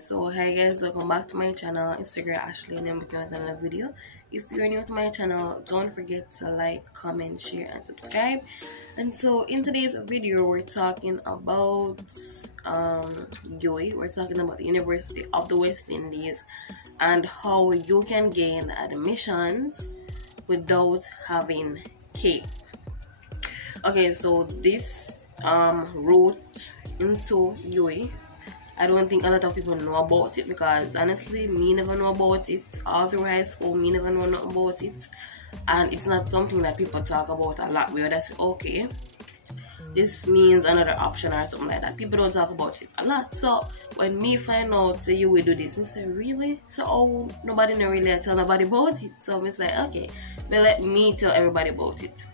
So hi guys, welcome back to my channel. It's your girl Ashley and I'm back with another video. If you're new to my channel, don't forget to like, comment, share and subscribe. And so in today's video we're talking about UWI. We're talking about the University of the West Indies and how you can gain admissions without having CAPE. Okay, so this route into UWI, I don't think a lot of people know about it, because honestly me never know about it. All through high school me never know nothing about it, and it's not something that people talk about a lot. Where that's okay, this means another option or something like that. People don't talk about it a lot. So when me find out say you will do this, me say really? So oh, nobody know really tell nobody about it. So me say okay, but let me tell everybody about it.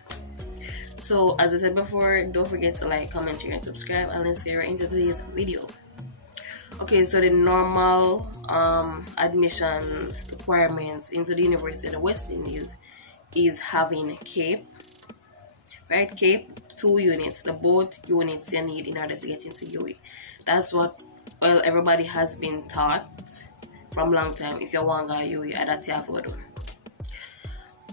So as I said before, don't forget to like, comment, share and subscribe, and let's get right into today's video. Okay, so the normal admission requirements into the University of the West Indies is having CAPE, right? CAPE 2 units, the both units you need in order to get into UWI. That's what, well, everybody has been taught from long time. If you want to go UWI, that's you have to do.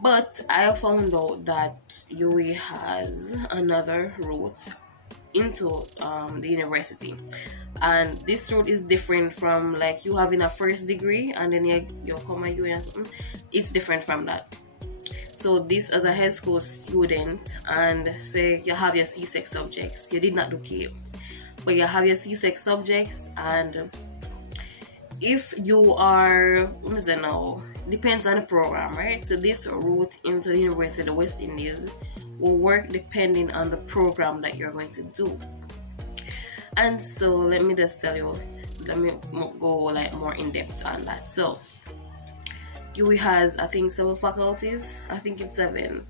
But I found out that UWI has another route into the university, and this route is different from like you having a first degree and then you come at UWI and something. It's different from that. So this, as a high school student, and say you have your CSEC subjects, you did not do CAPE, but you have your CSEC subjects, and if you are, what is it now, depends on the program, right? So this route into the University of the West Indies will work depending on the program that you're going to do. And so let me just tell you, let me go like more in depth on that. So UWI has, I think, 7 faculties. I think it's 7.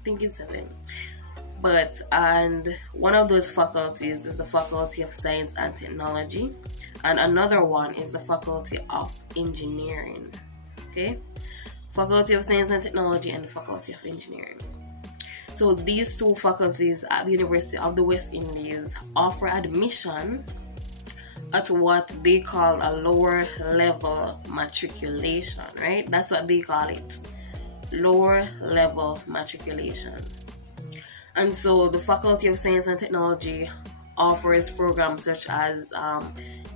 But and one of those faculties is the Faculty of Science and Technology, and another one is the Faculty of Engineering. Okay, Faculty of Science and Technology and the Faculty of Engineering. So these two faculties at the University of the West Indies offer admission at what they call a lower level matriculation, right? That's what they call it, lower level matriculation. And so the Faculty of Science and Technology offers programs such as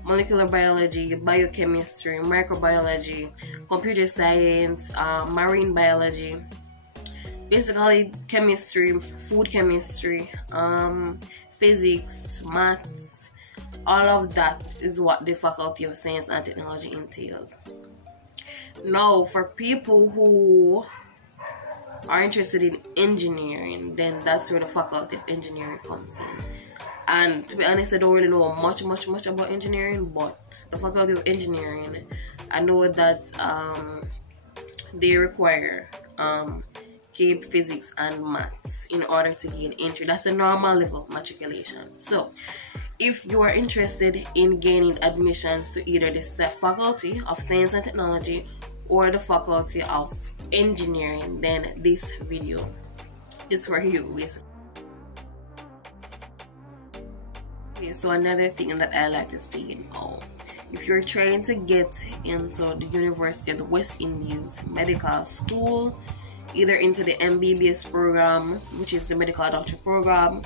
molecular biology, biochemistry, microbiology, computer science, marine biology, basically chemistry, food chemistry, physics, maths. All of that is what the Faculty of Science and Technology entails. Now, for people who are interested in engineering, then that's where the Faculty of Engineering comes in. And to be honest, I don't really know much about engineering, but the Faculty of Engineering, I know that they require CAPE, physics and maths in order to gain entry. That's a normal level matriculation. So if you are interested in gaining admissions to either the Faculty of Science and Technology or the Faculty of Engineering, then this video is for you. Okay, so another thing that I like to see now, if you're trying to get into the University of the West Indies medical school, either into the MBBS program, which is the medical doctor program,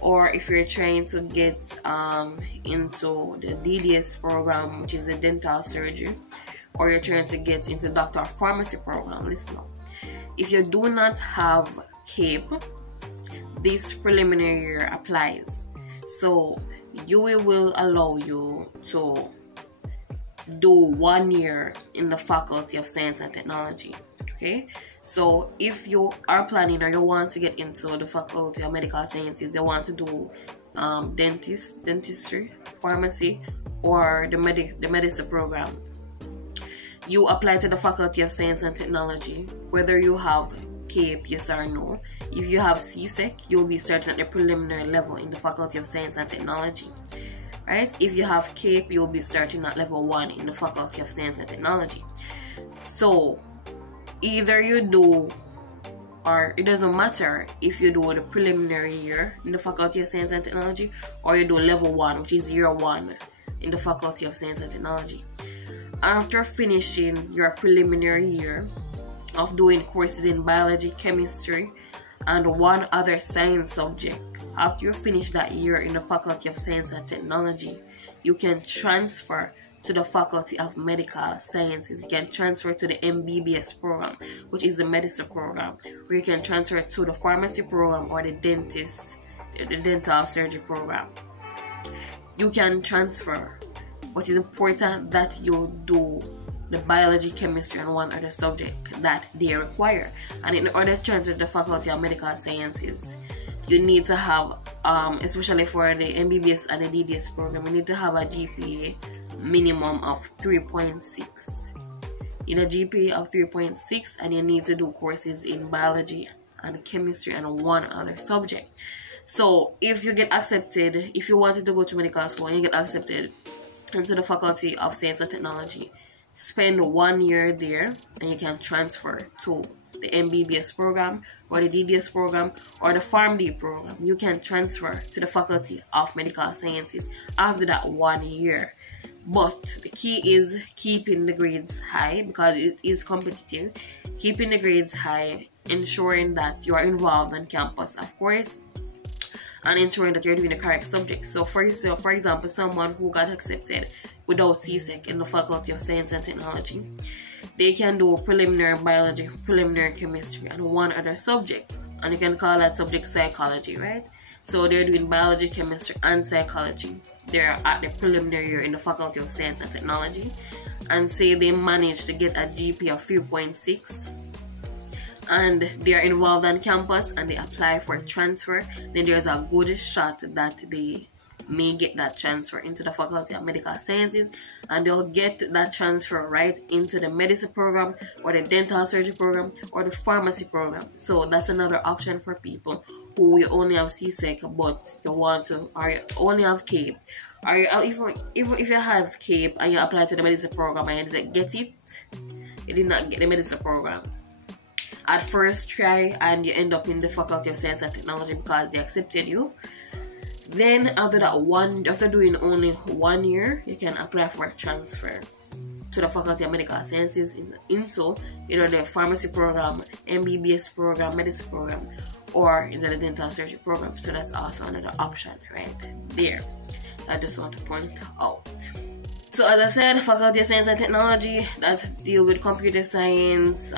or if you're trying to get into the DDS program, which is the dental surgery, or you're trying to get into doctor of pharmacy program, listen up. If you do not have CAPE, this preliminary year applies. So UWI will allow you to do 1 year in the Faculty of Science and Technology. Okay, so if you are planning or you want to get into the Faculty of Medical Sciences, they want to do dentistry, pharmacy, or the medicine program, you apply to the Faculty of Science and Technology, whether you have CAPE, yes or no. If you have CSEC, you'll be starting at the preliminary level in the Faculty of Science and Technology, right? If you have CAPE, you'll be starting at level 1 in the Faculty of Science and Technology. So either you do, or it doesn't matter if you do the preliminary year in the Faculty of Science and Technology or you do level 1, which is year 1 in the Faculty of Science and Technology. after finishing your preliminary year of doing courses in biology, chemistry, and one other science subject, after you finish that year in the Faculty of Science and Technology, you can transfer to the Faculty of Medical Sciences. You can transfer to the MBBS program, which is the medicine program, or you can transfer to the pharmacy program or the dental surgery program. You can transfer, but it's important that you do the biology, chemistry, and one other subject that they require. And in order to transfer to the Faculty of Medical Sciences, you need to have, especially for the MBBS and the DDS program, you need to have a GPA minimum of 3.6. You need a GPA of 3.6, and you need to do courses in biology and chemistry and one other subject. So if you get accepted, if you wanted to go to medical school and you get accepted into the Faculty of Science and Technology, spend 1 year there and you can transfer to the MBBS program or the DDS program or the PharmD program. You can transfer to the Faculty of Medical Sciences after that 1 year. But the key is keeping the grades high, because it is competitive. Keeping the grades high, ensuring that you are involved on campus, of course, and ensuring that you're doing the correct subject. So for example, someone who got accepted without CSEC in the Faculty of Science and Technology, they can do preliminary biology, preliminary chemistry, and one other subject, and you can call that subject psychology, right? So they're doing biology, chemistry, and psychology. They're at the preliminary year in the Faculty of Science and Technology, and say they managed to get a GPA of 3.6, and they are involved on campus and they apply for a transfer, then there's a good shot that they may get that transfer into the Faculty of Medical Sciences, and they'll get that transfer right into the medicine program or the dental surgery program or the pharmacy program. So that's another option for people who you only have CSEC but you want to, or you only have CAPE, or even if you have CAPE and you apply to the medicine program and you didn't get it, you did not get the medicine program at first try, and you end up in the Faculty of Science and Technology because they accepted you. Then after doing only 1 year, you can apply for a transfer to the Faculty of Medical Sciences into either the pharmacy program, MBBS program, medicine program, or into the dental surgery program. So that's also another option right there. I just want to point out. So as I said, Faculty of Science and Technology that deal with computer science,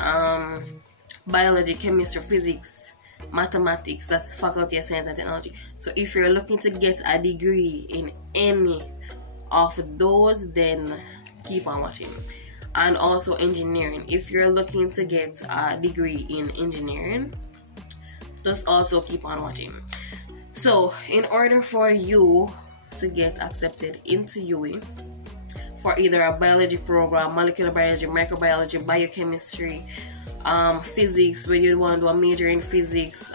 biology, chemistry, physics, mathematics. That's Faculty of Science and Technology. So if you're looking to get a degree in any of those, then keep on watching. And also engineering. If you're looking to get a degree in engineering, just also keep on watching. So in order for you to get accepted into UWI for either a biology program, molecular biology, microbiology, biochemistry, physics, where you want to do a major in physics,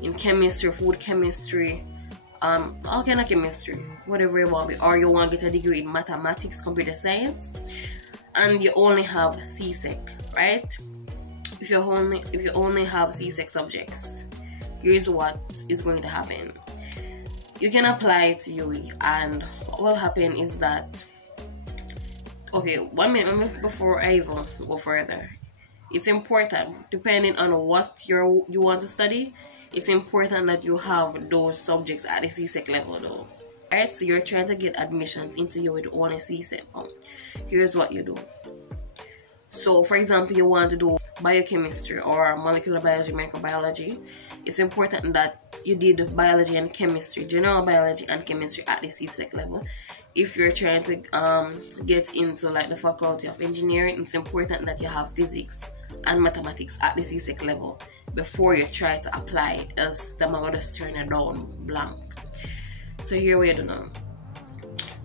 in chemistry, food chemistry, all kind of chemistry, whatever you want, or you want to get a degree in mathematics, computer science, and you only have CSEC, right? If you only have CSEC subjects, here's what is going to happen. You can apply to UWI, and what will happen is that, okay, 1 minute before I even go further, it's important, depending on what you want to study, it's important that you have those subjects at the CSEC level though. Right? So you're trying to get admissions into UWI on a CSEC. Here's what you do. So for example, you want to do biochemistry or molecular biology, microbiology. It's important that you did biology and chemistry, general biology and chemistry at the CSEC level. If you're trying to get into like the Faculty of Engineering, it's important that you have physics and mathematics at the CSEC level before you try to apply, else them are going to turn it down blank. So here we do now.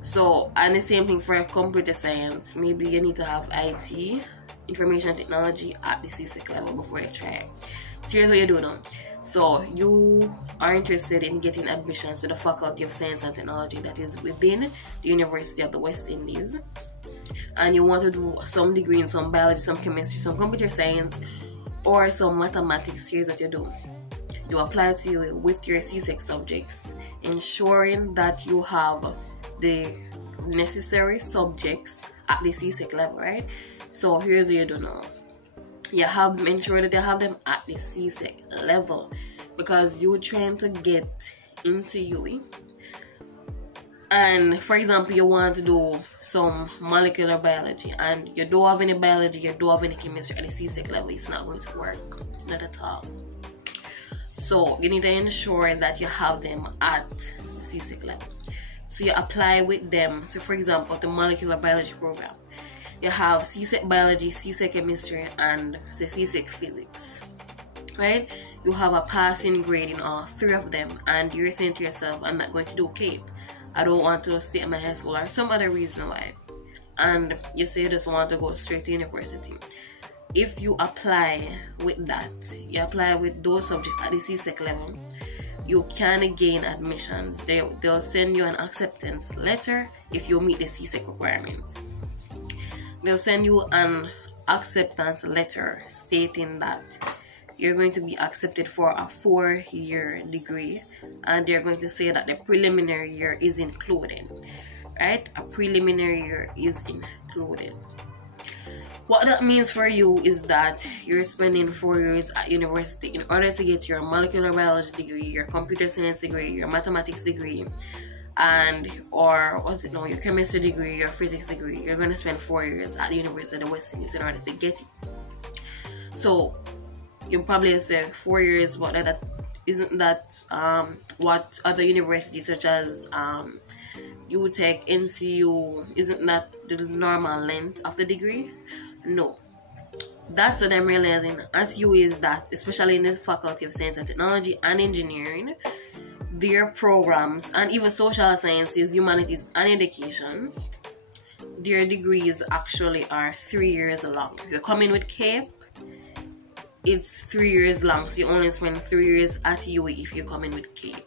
So, and the same thing for computer science, maybe you need to have IT, information technology at the CSEC level before you try it. So here's what you do now. So you are interested in getting admissions to the Faculty of Science and Technology that is within the University of the West Indies, and you want to do some degree in some biology, some chemistry, some computer science, or some mathematics. Here's what you do. You apply to you with your CSEC subjects, ensuring that you have the necessary subjects at the CSEC level, right? So here's what you do now. You have them, ensure that you have them at the CSEC level, because you're trying to get into UWI, and for example you want to do some molecular biology and you don't have any biology, you don't have any chemistry at the CSEC level, it's not going to work, not at all. So you need to ensure that you have them at CSEC level. So you apply with them. So for example, the molecular biology program, you have CSEC biology, CSEC chemistry, and say CSEC physics, right? You have a passing grade in all 3 of them, and you're saying to yourself, I'm not going to do CAPE, I don't want to stay at my high school, or some other reason why, and you say you just want to go straight to university. If you apply with that, you apply with those subjects at the CSEC level, you can gain admissions. They'll send you an acceptance letter if you meet the CSEC requirements. They'll send you an acceptance letter stating that you're going to be accepted for a 4-year degree, and they're going to say that the preliminary year is included, right? A preliminary year is included. What that means for you is that you're spending 4 years at university in order to get your molecular biology degree, your computer science degree, your mathematics degree, and your chemistry degree, your physics degree. You're going to spend 4 years at the University of the West Indies in order to get it. So you probably say 4 years, but that isn't that what other universities such as UTech, NCU, isn't that the normal length of the degree? No. That's what I'm realizing at UWI'S, that especially in the Faculty of Science and Technology and Engineering, their programs, and even social sciences, humanities, and education, their degrees actually are 3 years long. If you're coming with CAPE, it's 3 years long, so you only spend 3 years at UWI if you come in with CAPE.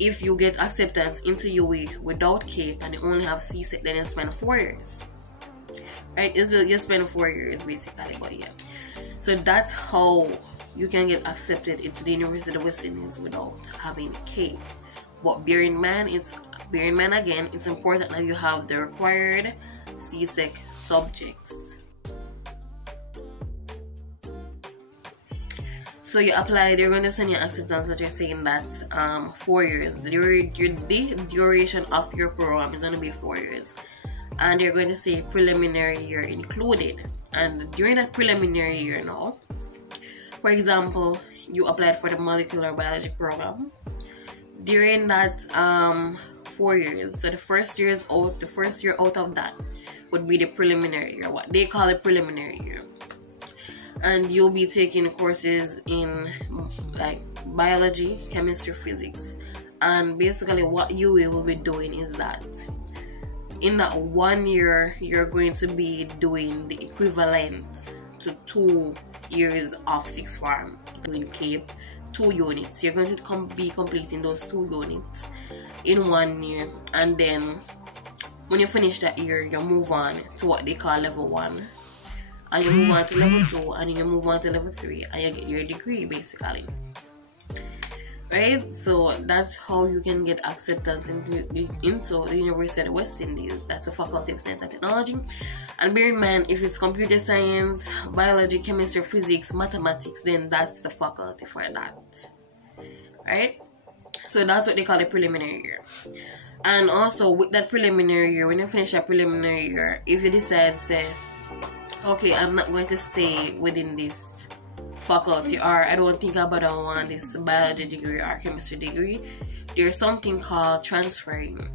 If you get acceptance into UWI without CAPE and you only have CSEC, then you spend 4 years. Right? You spend 4 years basically, but yeah. So that's how you can get accepted into the University of the West Indies without having CAPE. But bear in mind again, it's important that you have the required CSEC subjects. So you apply, they're going to send you acceptance that you're saying that 4 years. The duration of your program is going to be 4 years. And you're going to say preliminary year included. And during that preliminary year now, for example, you applied for the molecular biology program. During that 4 years, so the first year out of that would be the preliminary year, what they call a preliminary year. And you'll be taking courses in like biology, chemistry, physics. And basically what UWI will be doing is that in that 1 year, you're going to be doing the equivalent to 2 years of 6th form, doing CAPE, 2 units. You're going to be completing those 2 units in 1 year. And then when you finish that year, you move on to what they call level 1. And you move on to level 2, and you move on to level 3, and you get your degree basically. Right? So that's how you can get acceptance into the University of the West Indies. That's the Faculty of Science and Technology. And bear in mind, if it's computer science, biology, chemistry, physics, mathematics, then that's the faculty for that. Right? So that's what they call the preliminary year. And also with that preliminary year, when you finish that preliminary year, if you decide, say, okay, I'm not going to stay within this faculty, or I don't think I want this biology degree or chemistry degree, there's something called transferring,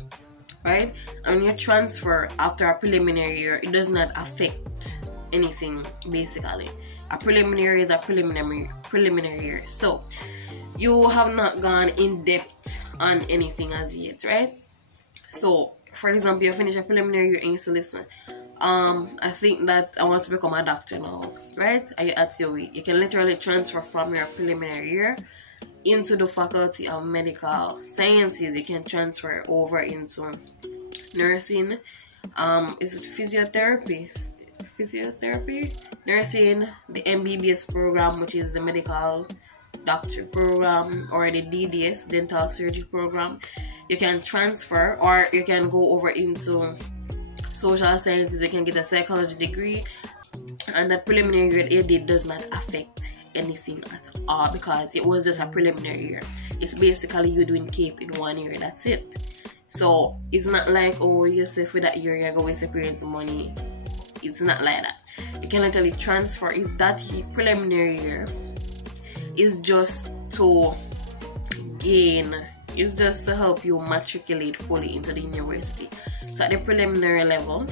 right? And when you transfer after a preliminary year, it does not affect anything basically. A preliminary is a preliminary year. So you have not gone in depth on anything as yet, right? So for example, you finish a preliminary year and you say, listen, I think that I want to become a doctor now, right? At UWI, you can literally transfer from your preliminary year into the Faculty of Medical Sciences. You can transfer over into nursing. Is it physiotherapy? Nursing, the MBBS program, which is the medical doctor program, or the DDS, dental surgery program. You can transfer, or you can go over into social sciences, you can get a psychology degree, and that preliminary year you did does not affect anything at all because it was just a preliminary year. It's basically you doing CAPE in 1 year, that's it. So it's not like, oh, you say for that year you're going to waste your parents' money. It's not like that. You can literally transfer. If that preliminary year is just to gain, it's just to help you matriculate fully into the university. So at the preliminary level,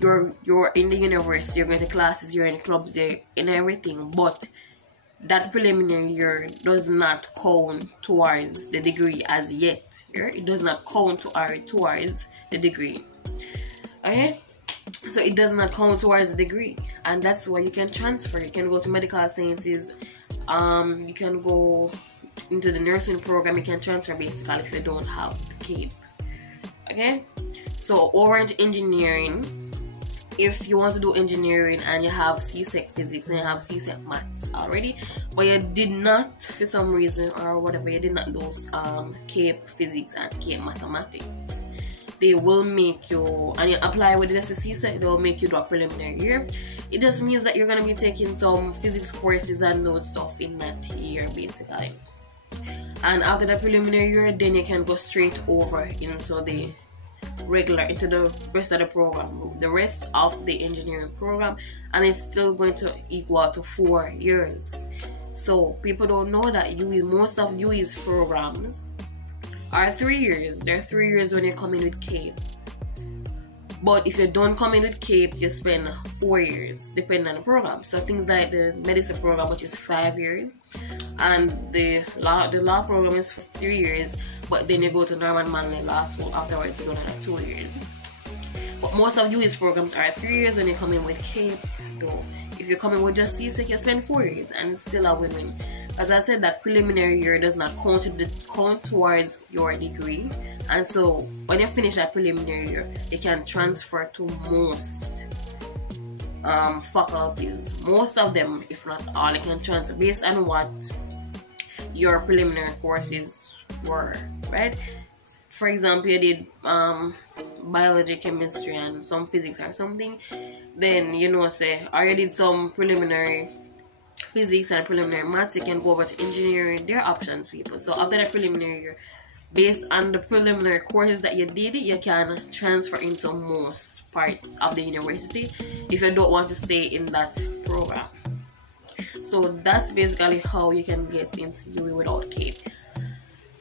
you're in the university, you're going to classes, you're in clubs, you're in everything, but that preliminary year does not count towards the degree as yet. It does not count towards the degree. Okay, so it does not count towards the degree, and that's why you can transfer. You can go to medical sciences, you can go into the nursing program, you can transfer basically if you don't have the CAPE. Okay, so over into engineering. If you want to do engineering and you have CSEC physics and you have CSEC maths already, but you did not, for some reason or whatever, you did not do CAPE physics and CAPE mathematics, they will make you, and you apply with the CSEC, they will make you do a preliminary year. It just means that you're going to be taking some physics courses and those stuff in that year basically. And after the preliminary year, then you can go straight over into the rest of the program, the rest of the engineering program, and it's still going to equal to 4 years. So people don't know that most of UWI'S programs are 3 years. They're 3 years when you come in with CAPE. But if you don't come in with CAPE, you spend 4 years depending on the program. So things like the medicine program, which is 5 years, and the law program is 3 years, but then you go to Norman Manley Law School afterwards, you're gonna have 2 years. But most of UWI'S programs are 3 years when you come in with CAPE. So if you come in with just CSEC, you spend 4 years, and it's still a win-win. As I said, that preliminary year does not count towards your degree, and so when you finish that preliminary year, you can transfer to most faculties. Most of them, if not all, you can transfer based on what your preliminary courses were, right? For example, you did biology, chemistry, and some physics or something, then or you did some preliminary physics and preliminary maths, you can go over to engineering. There are options, people. So after the preliminary year, based on the preliminary courses that you did, you can transfer into most part of the university if you don't want to stay in that program. So that's basically how you can get into UWI without CAPE.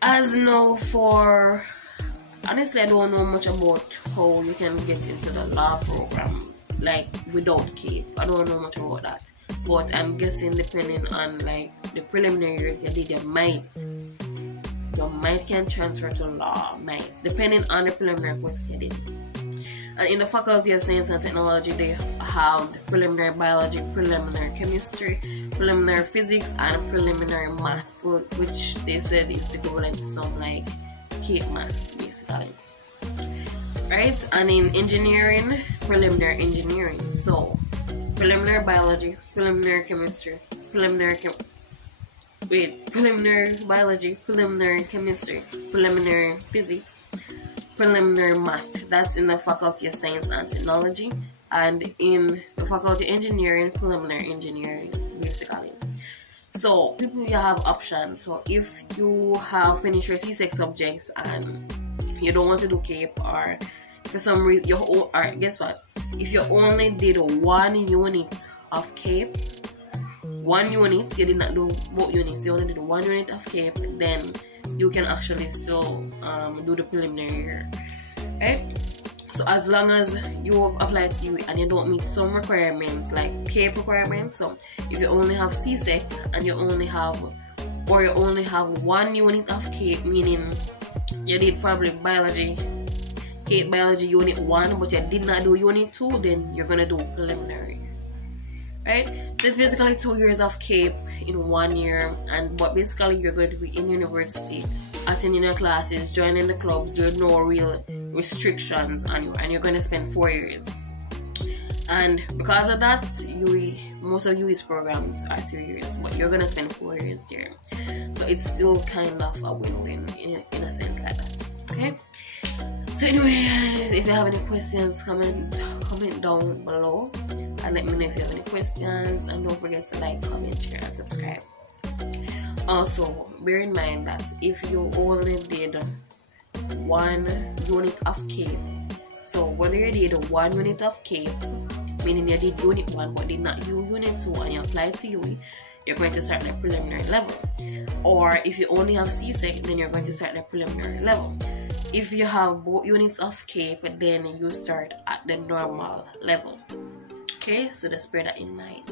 As now for, honestly, I don't know much about how you can get into the law program like without CAPE. I don't know much about that. But I'm guessing depending on like the preliminary year you did, you might can transfer to law, depending on the preliminary course you did. And in the Faculty of Science and Technology, they have the preliminary biology, preliminary chemistry, preliminary physics, and preliminary math, which they said is equivalent to some like CAPE math basically, right? And in engineering, preliminary engineering, so preliminary biology, preliminary chemistry, preliminary biology, preliminary chemistry, preliminary physics, preliminary math. That's in the Faculty of Science and Technology, and in the Faculty of Engineering, preliminary engineering basically. So people, you have options. So if you have finished your CSEC subjects and you don't want to do CAPE, or for some reason guess what, if you only did 1 unit of CAPE, 1 unit, you did not do both units, you only did 1 unit of CAPE, then you can actually still do the preliminary year, right? So as long as you have applied to UWI and you don't meet some requirements like CAPE requirements, so if you only have CSEC and you only have 1 unit of CAPE, meaning you did probably biology, CAPE biology unit 1, but you did not do unit 2, then you're gonna do preliminary, right? So it's basically 2 years of CAPE in 1 year, but basically you're going to be in university, attending your classes, joining the clubs. There's no real restrictions on you, and you're going to spend 4 years. And because of that, most of UWI'S programs are 3 years, but you're going to spend 4 years there. So it's still kind of a win-win in a sense like that, okay? So anyways, if you have any questions, comment down below and let me know if you have any questions, and don't forget to like, comment, share and subscribe. Also bear in mind that if you only did 1 unit of CAPE, so whether you did 1 unit of CAPE, meaning you did unit 1 but did not do unit 2 and you applied to UE, you're going to start the preliminary level. Or if you only have CSEC, then you're going to start the preliminary level. If you have both units of CAPE, then you start at the normal level. Okay, so just bear that in mind.